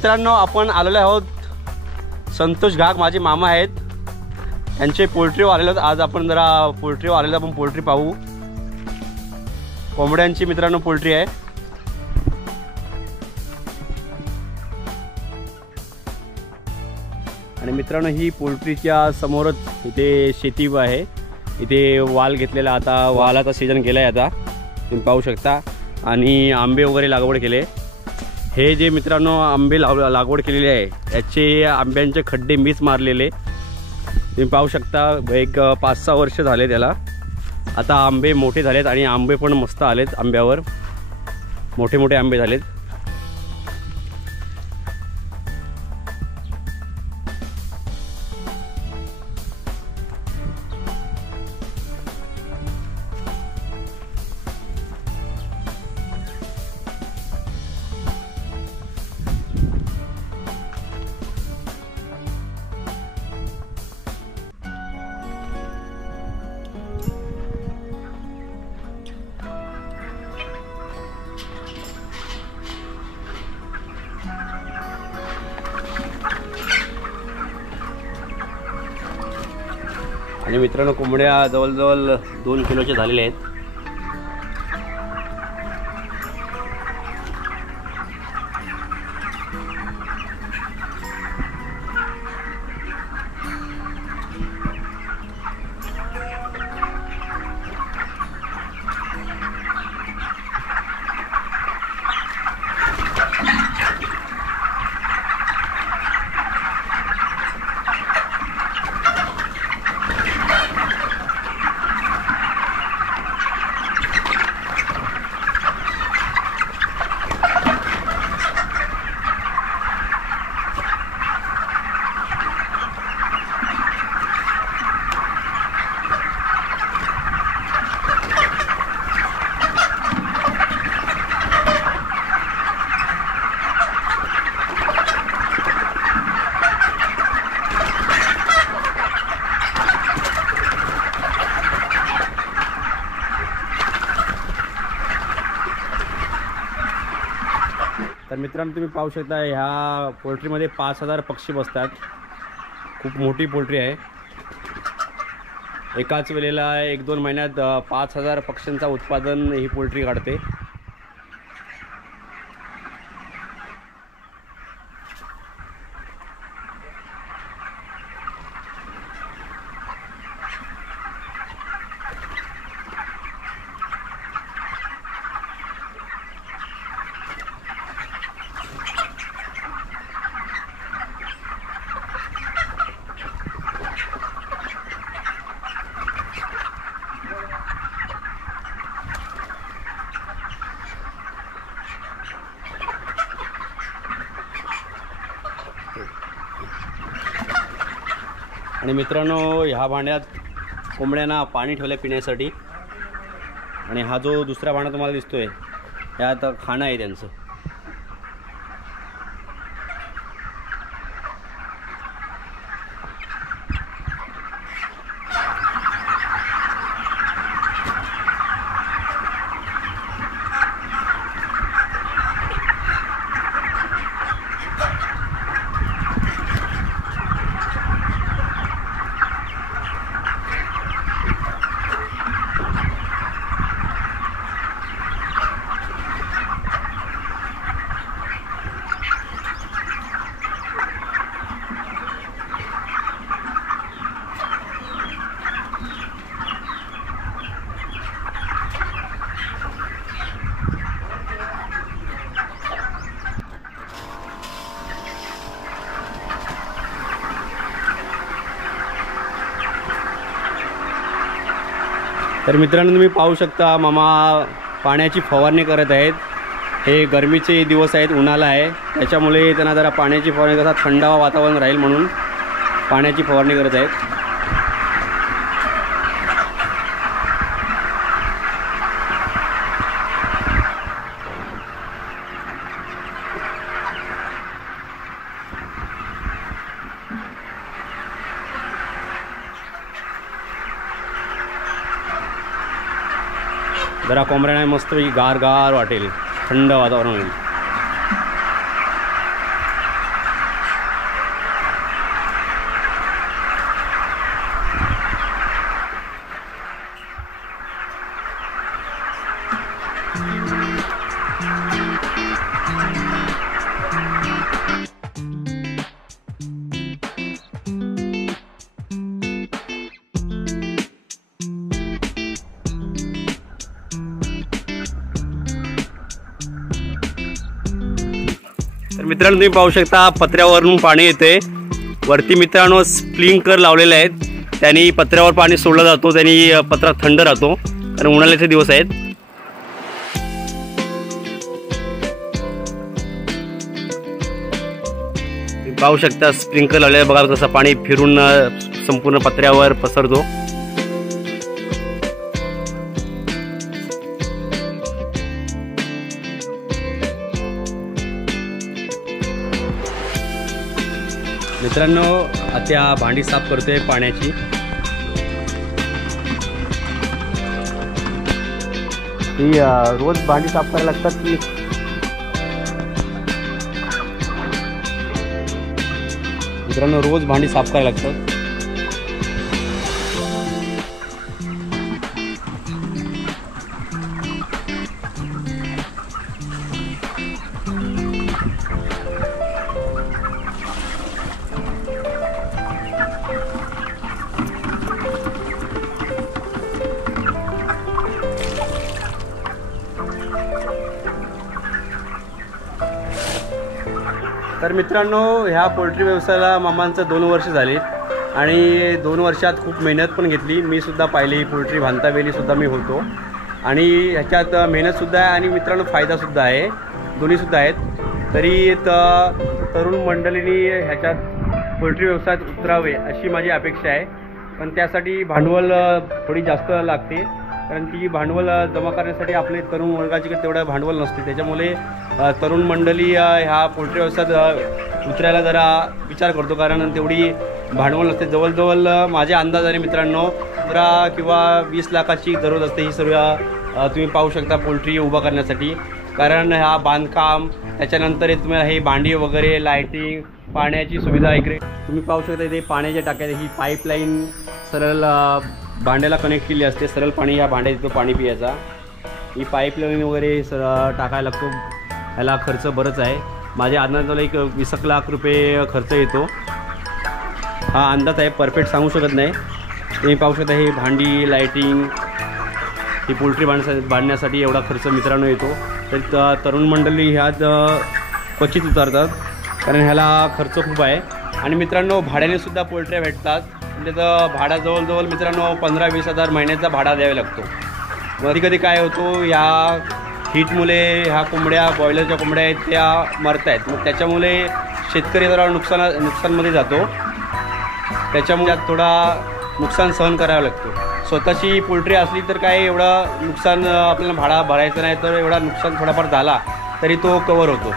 मित्रांनो, आपण आलेलो आहोत संतोष घाग, माझे मामा आहेत, यांचे पोल्ट्रीवर आलेलो आहोत। आज आपण जरा पोल्ट्रीवर आलेलो, आपण पोल्ट्री पाहू। कोंबड्यांची मित्रांनो पोल्ट्री आहे। आणि मित्रांनो, ही पोल्ट्रीच्या समोरच इथे शेती आहे। इथे वाल घेतलेला, आता वालाचा सीजन गेलाय, आता तुम्ही पाहू शकता। आणि आंबे वगैरे लागवड केले। हे जे मित्रांनो आंबे लागवड केलेले आहे, याचे आंब्यांचे खड्डे मीच मारलेले, तुम्ही पाहू शकता। एक 5-6 वर्ष झाले त्याला। आता आंबे मोठे झालेत आणि आंबे पण मस्त आलेत, आंब्यावर मोठे मोठे आंबे झालेत। आणि मित्रांनो, कोंबड्या जवळजवळ 2 किलोच्या झालेल्या आहेत। तर मित्रांनो, तुम्ही पाहू शकता, ह्या पोल्ट्रीमध्ये 5000 पक्षी बसतात। खूप मोठी पोल्ट्री आहे। एकाच वेळेला 1-2 महिन्यात 5000 पक्ष्यांचा उत्पादन ही पोल्ट्री काढते। आणि मित्रांनो, ह्या भांड्यात कोंबड्यांना पाणी ठेवलं पिण्यासाठी। आणि हा जो दुसरा भांडा तुम्हाला दिसतोय, ह्यात खाणं आहे त्यांचं। तर मित्रांनो, तुम्ही पाहू शकता, मामा पाण्याची फवारणी करत आहेत। हे गरमीचे दिवस आहेत, उन्हाळा आहे, त्याच्यामुळे त्यांना जरा पाण्याची फवारणी, कसा थंडावा वातावरण राहील म्हणून पाण्याची फवारणी करत आहेत। जरा कोंबड्यांना मस्त गार गार वाटेल, थंड वातावरण होईल। मित्रांनो तुम्ही पाहू शकता पत्र्यावरून पाणी येते वरती. मित्रांनो स्प्रिंकलर लावलेले आहेत, त्यांनी पत्र्यावर पाणी सोडलं जातो, त्यांनी पत्रा थंड राहतो कारण उन्हाळ्याचे दिवस आहेत. पाहू शकता स्प्रिंकलर लावलेलं बघा कसं पाणी फिरून संपूर्ण पत्र्यावर पसरतो. मित्रांनो आता भांडी साफ करतोय पाण्याची. ही रोज भांडी साफ करायला लागतात की मित्रांनो रोज भांडी साफ करायला लागतात. तर मित्रांनो ह्या पोल्ट्री व्यवसायाला मामांचं 2 वर्ष झाली आणि 2 वर्षात खूप मेहनत पण घेतली. मी सुद्धा पाहिली पोल्ट्री बांधतावेळी सुद्धा मी होतो आणि ह्याच्यात मेहनतसुद्धा आहे आणि मित्रांनो फायदासुद्धा आहे, दोन्हीसुद्धा आहेत. तरी तरुण मंडळींनी ह्याच्यात पोल्ट्री व्यवसायात उतरावे अशी माझी अपेक्षा आहे. पण त्यासाठी भांडवल थोडी जास्त लागते कारण ती भांडवल जमा करण्यासाठी आपले तरुण वर्गाची तेवढं भांडवल नसते. त्याच्यामुळे तरुण मंडळी ह्या पोल्ट्री व्यवसायात उतरायला जरा विचार करतो कारण तेवढी भांडवल नसते. जवळजवळ माझ्या अंदाजाने मित्रांनो 15 किंवा 20 लाखाची जरूर असते ही सर्व तुम्ही पाहू शकता पोल्ट्री उभा करण्यासाठी. कारण हा बांधकाम त्याच्यानंतर तुम्हाला हे भांडी वगैरे लाईटिंग पाण्याची सुविधा इकडे तुम्ही पाहू शकता. इथे पाण्याच्या टाक्यात ही पाईपलाईन सरळ भांड्याला कनेक्ट केली असते, सरळ पाणी या भांड्यात येतो पाणी पियाचा. ही पाईपलाईन वगैरे टाकायला लागतो, ह्याला खर्च बरंच आहे. माझ्या अंदाजाला एक 20 लाख रुपये खर्च येतो. हा अंदाज आहे, परफेक्ट सांगू शकत नाही. तुम्ही पाहू शकता हे भांडी लाईटिंग ही पोल्ट्री बांधण्यासाठी एवढा खर्च मित्रांनो येतो. तर तरुण मंडळी ह्यात क्वचित उतरतात कारण ह्याला खर्च खूप आहे. आणि मित्रांनो भाड्याने सुद्धा पोल्ट्र्या भेटतात, त्याचं भाडा जवळजवळ मित्रांनो 15-20 हजार महिन्याचा भाडा द्यावा लागतो. कधी कधी काय होतो या हीटमुळे ह्या कोंबड्या बॉयलरच्या कोंबड्या आहेत त्या मरत आहेत, मग त्याच्यामुळे शेतकरी जरा नुकसानमध्ये जातो. त्याच्यामुळे थोडा नुकसान सहन करावं लागतो. स्वतःची पोल्ट्री असली तर काय एवढं नुकसान आपल्याला भाडा भरायचं नाही, तर एवढा नुकसान थोडाफार झाला तरी तो कवर होतो.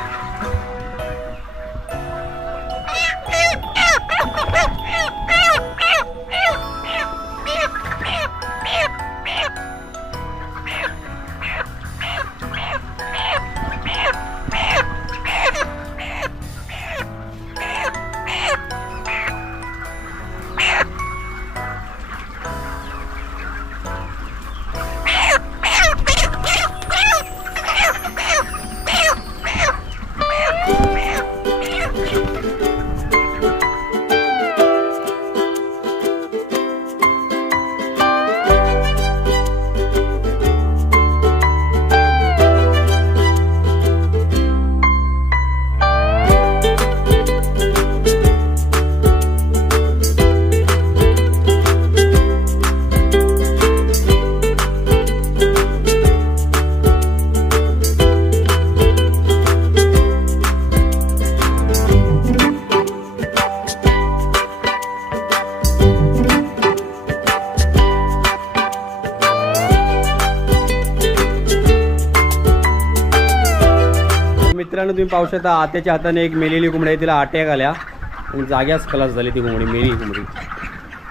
मित्रांनो तुम्ही पाहू शकता आत्याच्या हाताने एक मेलेली कोंबडी आहे, तिला आट्या आल्या आणि जाग्याच खलास झाली ती कोंबडी, मेली कोंबडी.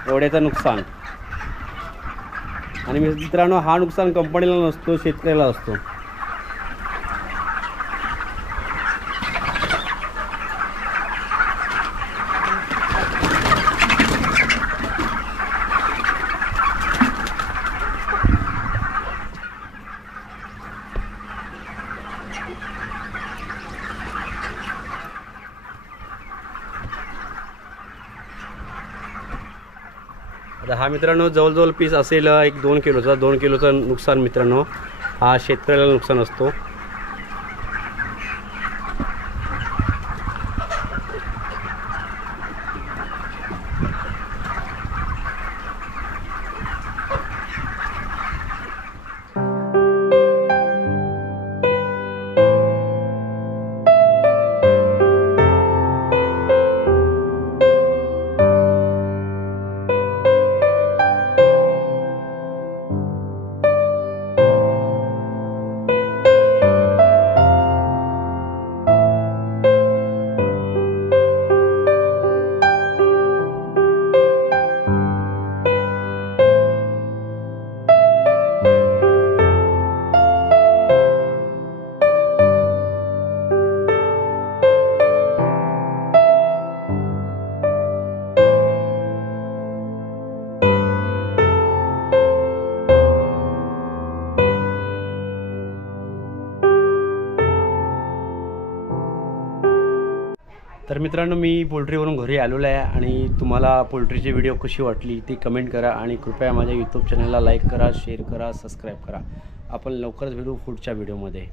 एवढ्याचं नुकसान. आणि मित्रांनो हा नुकसान कंपनीला नसतो, शेतकऱ्याला असतो. आता हा मित्रांनो जवळजवळ पीस असेल एक 2 किलोचा. 2 किलोचं नुकसान मित्रांनो हा शेतकऱ्याला नुकसान असतो. तर मित्रांनो, मी पोल्ट्रीवरून घरी आलेलो आहे आणि तुम्हाला पोल्ट्रीची व्हिडिओ कशी वाटली ती कमेंट करा आणि कृपया माझ्या यूट्यूब चॅनलला लाईक करा, शेअर करा, सबस्क्राईब करा. आपण लवकरच भेटू पुढच्या व्हिडिओमध्ये.